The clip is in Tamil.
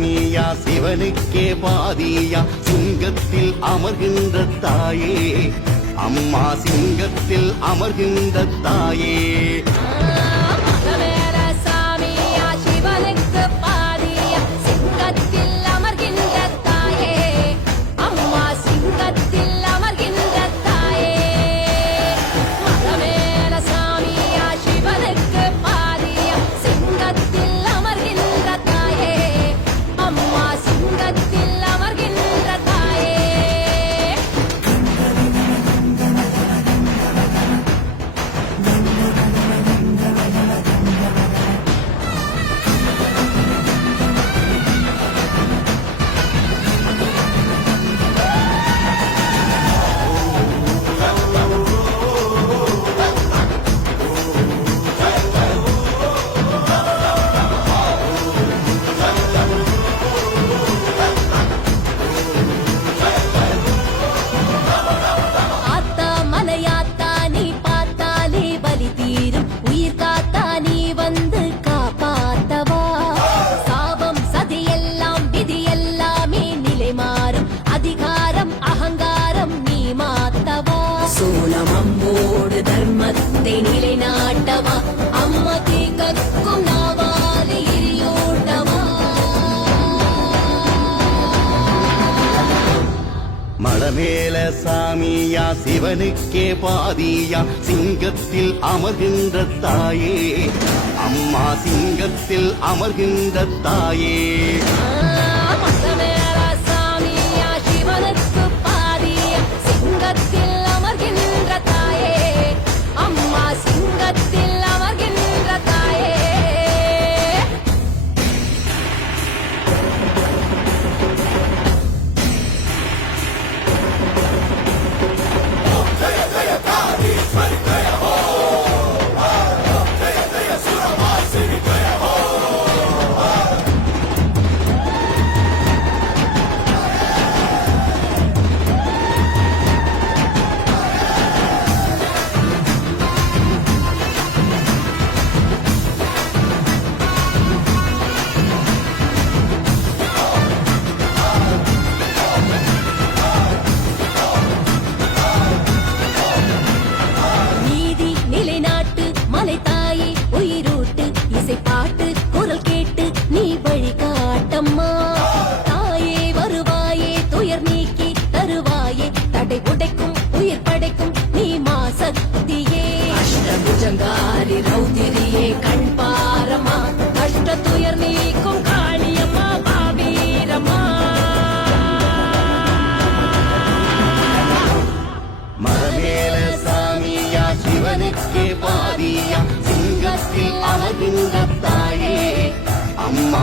சிவனுக்கே பாதியா சிங்கத்தில் அமர்கின்ற தாயே. அம்மா சிங்கத்தில் அமர்கின்ற தாயே. தர்மத்தை நிலைநாட்டவா? அம்மதி கற்கும் நாவாலி எரியோட்டவா? மலமேல சாமியா சிவனுக்கே பாதியா சிங்கத்தில் அமர்கின்ற தாயே. அம்மா சிங்கத்தில் அமர்கின்ற தாயே. அஷ்டபுஜங்காரி ரௌதிரியே கண் பாரமா கஷ்ட துயர் நீக்கும் காளியம்மா பாவீரமா மரமேல சாமியா சிவனுக்கு பாதியா சிங்கத்தில் அமர்கின்ற தாயே. அம்மா